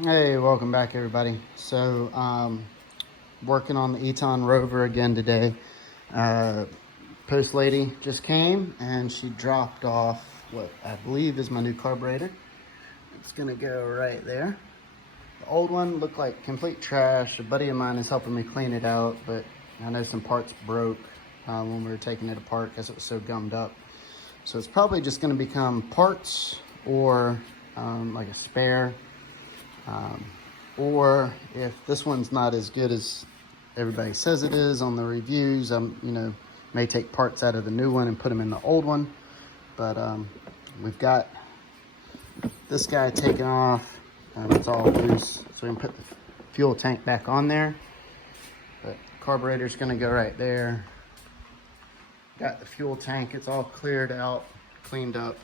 Hey, welcome back everybody. So, working on the Eton Rover again today. Post lady just came and she dropped off what I believe is my new carburetor. It's gonna go right there. The old one looked like complete trash. A buddy of mine is helping me clean it out, but I know some parts broke when we were taking it apart because it was so gummed up. So it's probably just gonna become parts or like a spare. Or if this one's not as good as everybody says it is on the reviews, may take parts out of the new one and put them in the old one. But we've got this guy taken off and it's all loose, so we can put the fuel tank back on there. But carburetor's gonna go right there. Got the fuel tank, it's all cleared out, cleaned up.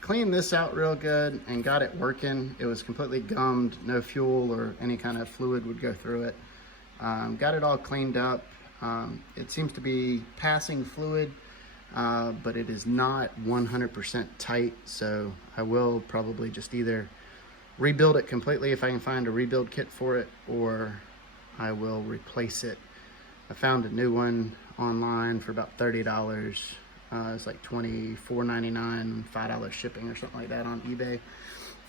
Cleaned this out real good and got it working. It was completely gummed, no fuel or any kind of fluid would go through it. Got it all cleaned up. It seems to be passing fluid, but it is not 100% tight, so I will probably just either rebuild it completely if I can find a rebuild kit for it, or I will replace it. I found a new one online for about $30. It's like $24.99, $5 shipping or something like that on eBay.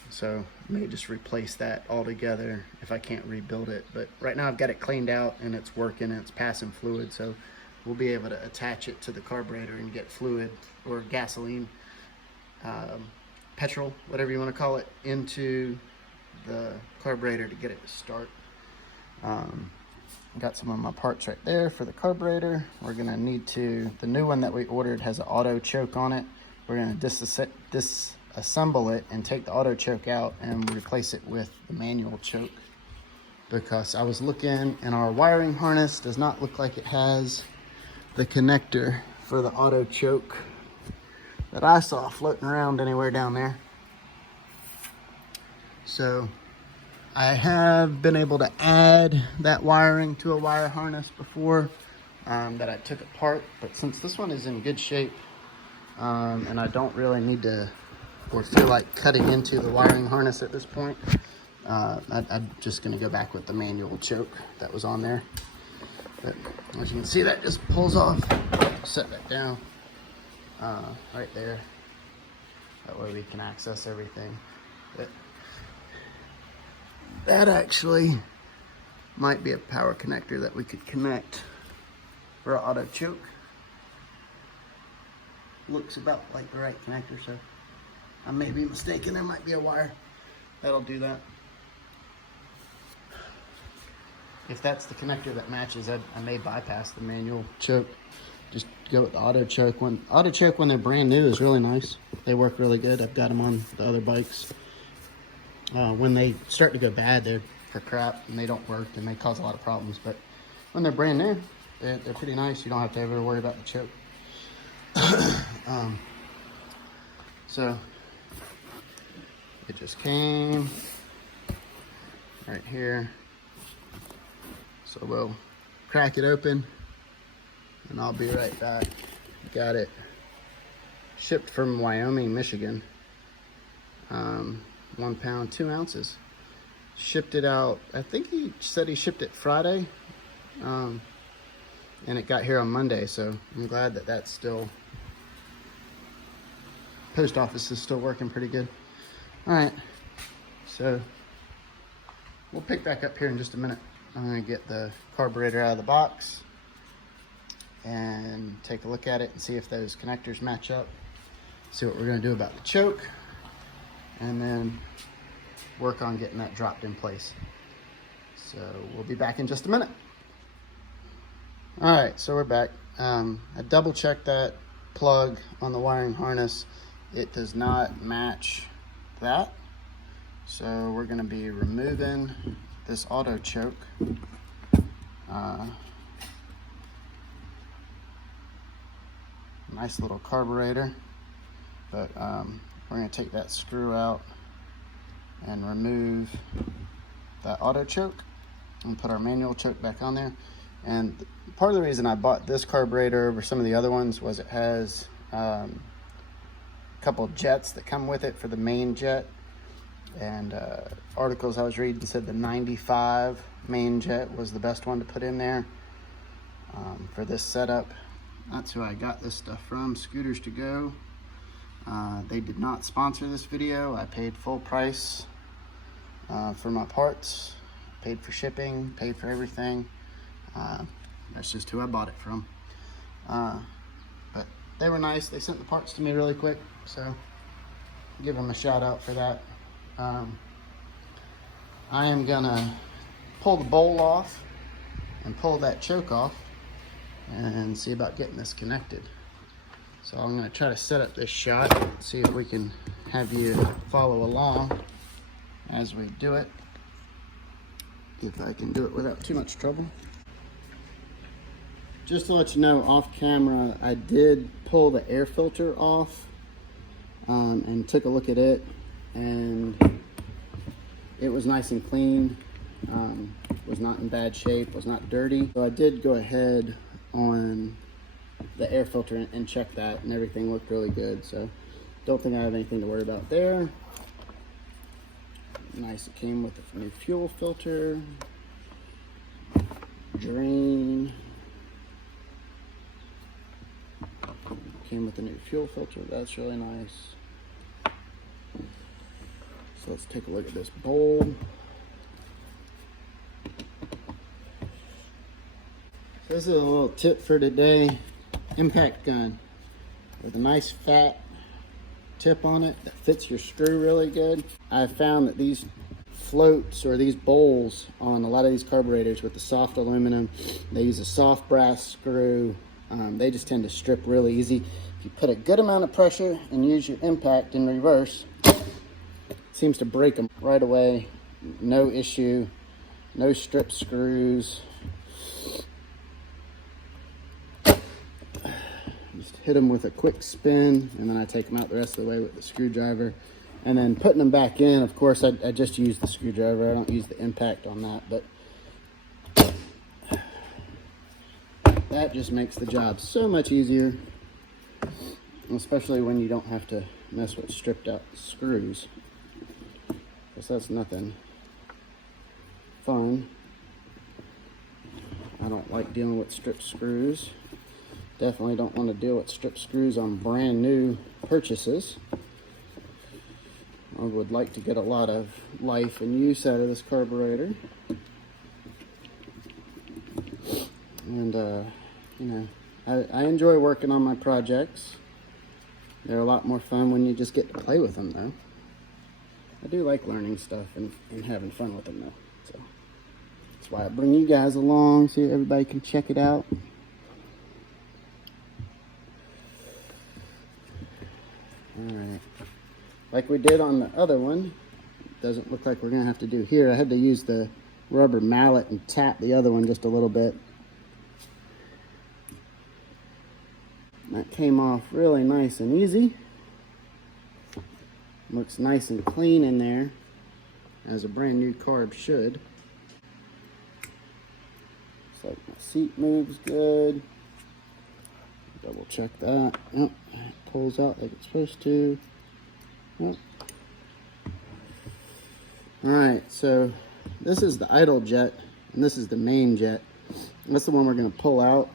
So I may just replace that altogether if I can't rebuild it. But right now I've got it cleaned out and it's working and it's passing fluid. So we'll be able to attach it to the carburetor and get fluid or gasoline, petrol, whatever you want to call it, into the carburetor to get it to start. Got some of my parts right there for the carburetor. We're gonna need to, the new one that we ordered has an auto choke on it. We're gonna disassemble it and take the auto choke out and replace it with the manual choke, because I was looking and our wiring harness does not look like it has the connector for the auto choke that I saw floating around anywhere down there. So I have been able to add that wiring to a wire harness before that I took apart, but since this one is in good shape and I don't really need to or feel like cutting into the wiring harness at this point, I'm just going to go back with the manual choke that was on there. But as you can see, that just pulls off. Set that down right there. That way we can access everything. But that actually might be a power connector that we could connect for an auto choke. Looks about like the right connector, so I may be mistaken. There might be a wire that'll do that. If that's the connector that matches, I may bypass the manual choke. Just go with the auto choke. Auto choke when they're brand new is really nice. They work really good. I've got them on the other bikes. When they start to go bad, they're for crap and they don't work and they cause a lot of problems. But when they're brand new, they're pretty nice. You don't have to ever worry about the choke. So it just came right here. So we'll crack it open and I'll be right back. Got it shipped from Wyoming, Michigan. 1 pound, 2 ounces. Shipped it out, I think he said he shipped it Friday. And it got here on Monday, so I'm glad that that's still, post office is still working pretty good. All right, so we'll pick back up here in just a minute. I'm gonna get the carburetor out of the box and take a look at it and see if those connectors match up. See what we're gonna do about the choke, and then work on getting that dropped in place. So we'll be back in just a minute. All right, so we're back. I double checked that plug on the wiring harness. It does not match that. So we're gonna be removing this auto choke. Nice little carburetor, but we're gonna take that screw out and remove that auto choke and put our manual choke back on there. And part of the reason I bought this carburetor over some of the other ones was it has a couple of jets that come with it for the main jet. And articles I was reading said the 95 main jet was the best one to put in there for this setup. That's who I got this stuff from, Scooters to Go. They did not sponsor this video. I paid full price for my parts, paid for shipping, paid for everything. That's just who I bought it from. But they were nice. They sent the parts to me really quick, so give them a shout out for that. I am gonna pull the bowl off and pull that choke off and see about getting this connected. So I'm gonna try to set up this shot, see if we can have you follow along as we do it, if I can do it without too much trouble. Just to let you know, off camera, I did pull the air filter off and took a look at it, and it was nice and clean, was not in bad shape, was not dirty. So I did go ahead on the air filter and check that, and everything looked really good. So don't think I have anything to worry about there. Nice, it came with a new fuel filter, drain. Came with a new fuel filter, that's really nice. So let's take a look at this bowl. So this is a little tip for today. Impact gun with a nice fat tip on it that fits your screw really good. I've found that these floats or these bowls on a lot of these carburetors with the soft aluminum, they use a soft brass screw. They just tend to strip really easy. If you put a good amount of pressure and use your impact in reverse, it seems to break them right away. No issue, no strip screws. Just hit them with a quick spin, and then I take them out the rest of the way with the screwdriver. And then putting them back in, of course, I just use the screwdriver. I don't use the impact on that, but that just makes the job so much easier, especially when you don't have to mess with stripped out screws, because that's nothing fun. I don't like dealing with stripped screws. Definitely don't want to deal with stripped screws on brand new purchases. I would like to get a lot of life and use out of this carburetor. And you know, I enjoy working on my projects. They're a lot more fun when you just get to play with them, though. I do like learning stuff and having fun with them, though. So that's why I bring you guys along so everybody can check it out. All right, like we did on the other one, doesn't look like we're gonna have to do here. I had to use the rubber mallet and tap the other one just a little bit. That came off really nice and easy. Looks nice and clean in there, as a brand new carb should. Looks like my seat moves good. Double check that. Yep, it pulls out like it's supposed to. Yep. Alright, so this is the idle jet, and this is the main jet. That's the one we're going to pull out.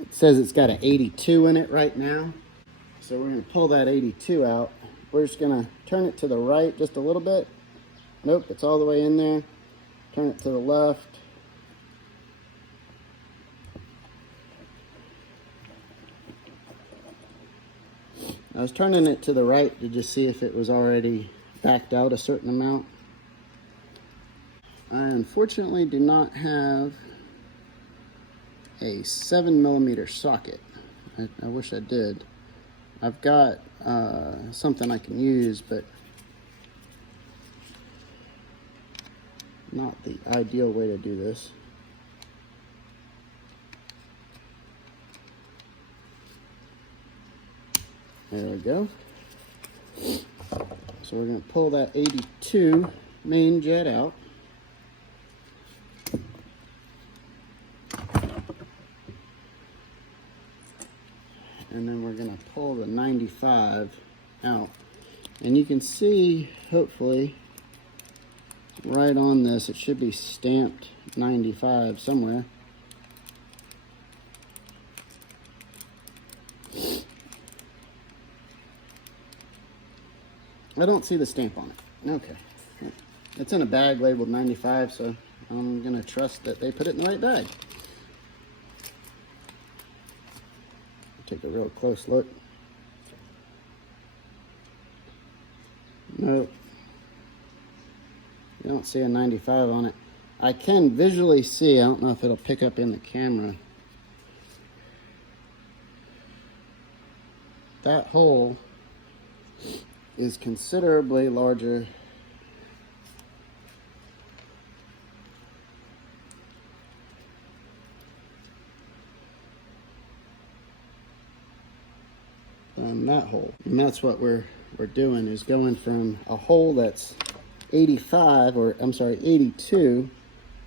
It says it's got an 82 in it right now. So we're going to pull that 82 out. We're just going to turn it to the right just a little bit. Nope, it's all the way in there. Turn it to the left. I was turning it to the right to just see if it was already backed out a certain amount. I unfortunately do not have a 7mm socket. I wish I did. I've got something I can use, but not the ideal way to do this. There we go. So we're going to pull that 82 main jet out. And then we're going to pull the 95 out. And you can see, hopefully, right on this, it should be stamped 95 somewhere. I don't see the stamp on it. Okay. It's in a bag labeled 95, so I'm gonna trust that they put it in the right bag. Take a real close look. Nope. You don't see a 95 on it. I can visually see, I don't know if it'll pick up in the camera. That hole is considerably larger than that hole. And that's what we're doing, is going from a hole that's 85, or I'm sorry, 82,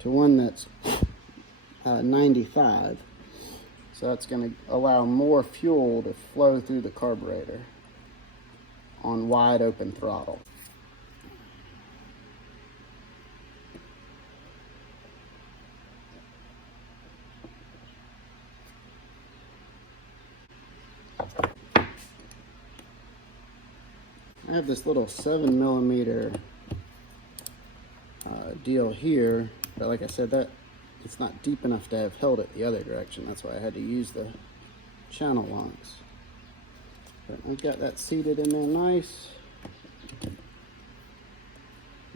to one that's 95. So that's going to allow more fuel to flow through the carburetor on wide open throttle. I have this little 7mm deal here, but like I said, that it's not deep enough to have held it the other direction. That's why I had to use the channel locks. But I've got that seated in there nice.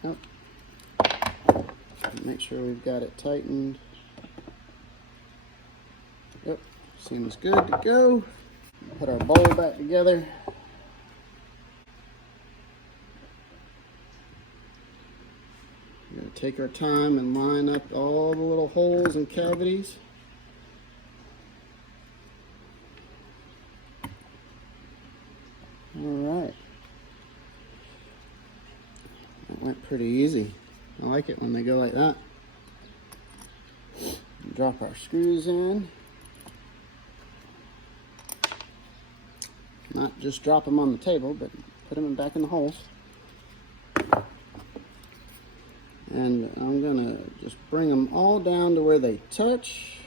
Yep. Make sure we've got it tightened. Yep, seems good to go. Put our bowl back together. We're going to take our time and line up all the little holes and cavities. Alright. That went pretty easy. I like it when they go like that. Drop our screws in. Not just drop them on the table, but put them back in the holes. And I'm gonna just bring them all down to where they touch.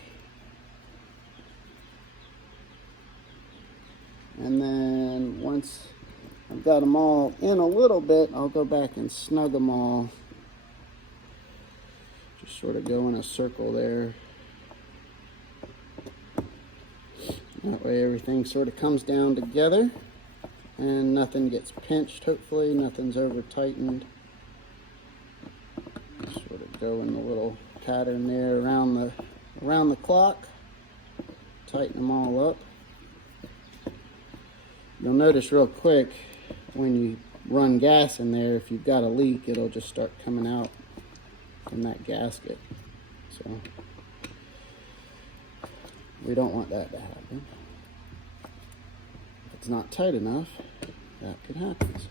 And then once I've got them all in a little bit, I'll go back and snug them all. Just sort of go in a circle there. That way everything sort of comes down together and nothing gets pinched, hopefully. Nothing's over tightened. Sort of go in the little pattern there around the clock. Tighten them all up. You'll notice real quick when you run gas in there, if you've got a leak, it'll just start coming out from that gasket. So we don't want that to happen. If it's not tight enough, that could happen. So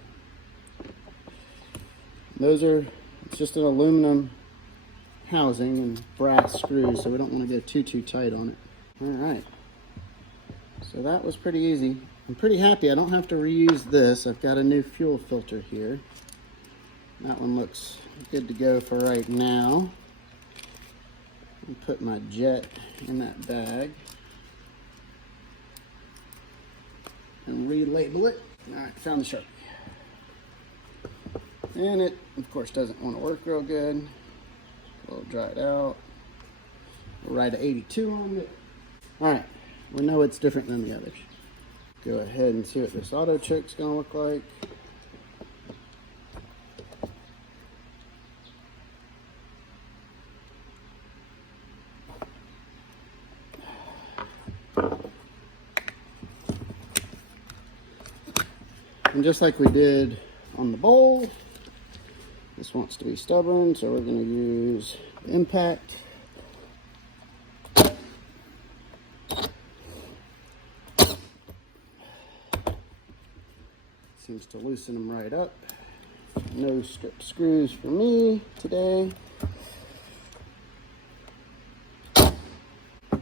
it's just an aluminum housing and brass screws, so we don't want to go too tight on it. All right. So that was pretty easy. I'm pretty happy I don't have to reuse this. I've got a new fuel filter here. That one looks good to go for right now. I'll put my jet in that bag and relabel it. All right, found the Sharpie. And it, of course, doesn't want to work real good. A little dried out. We'll write an 82 on it. All right, we know it's different than the others. Go ahead and see what this auto choke's gonna look like. And just like we did on the bowl, this wants to be stubborn, so we're gonna use impact. Seems to loosen them right up. No stripped screws for me today.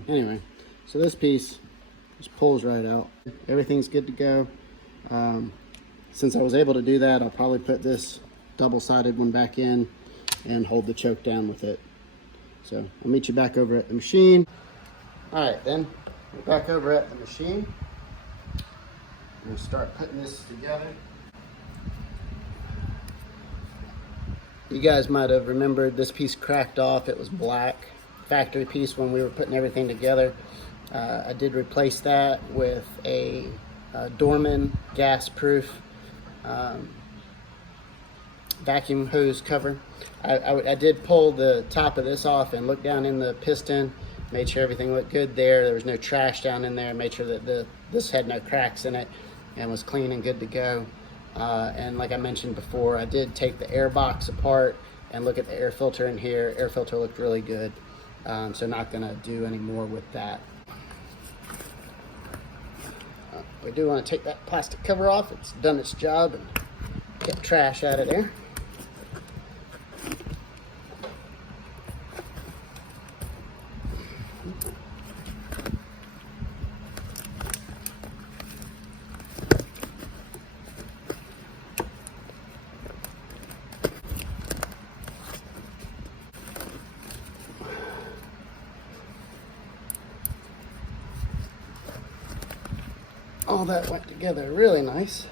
Anyway, so this piece just pulls right out. Everything's good to go. since I was able to do that, I'll probably put this double-sided one back in and hold the choke down with it. So I'll meet you back over at the machine. All right, then we're back over at the machine. I'm gonna start putting this together. You guys might have remembered this piece cracked off. It was black, factory piece when we were putting everything together. I did replace that with a Dorman gas-proof vacuum hose cover. I did pull the top of this off and look down in the piston, made sure everything looked good there. There was no trash down in there, made sure that this had no cracks in it and was clean and good to go. And like I mentioned before, I did take the air box apart and look at the air filter in here. Air filter looked really good, so not gonna do any more with that. We do want to take that plastic cover off. It's done its job and get trash out of there. All that went together really nice.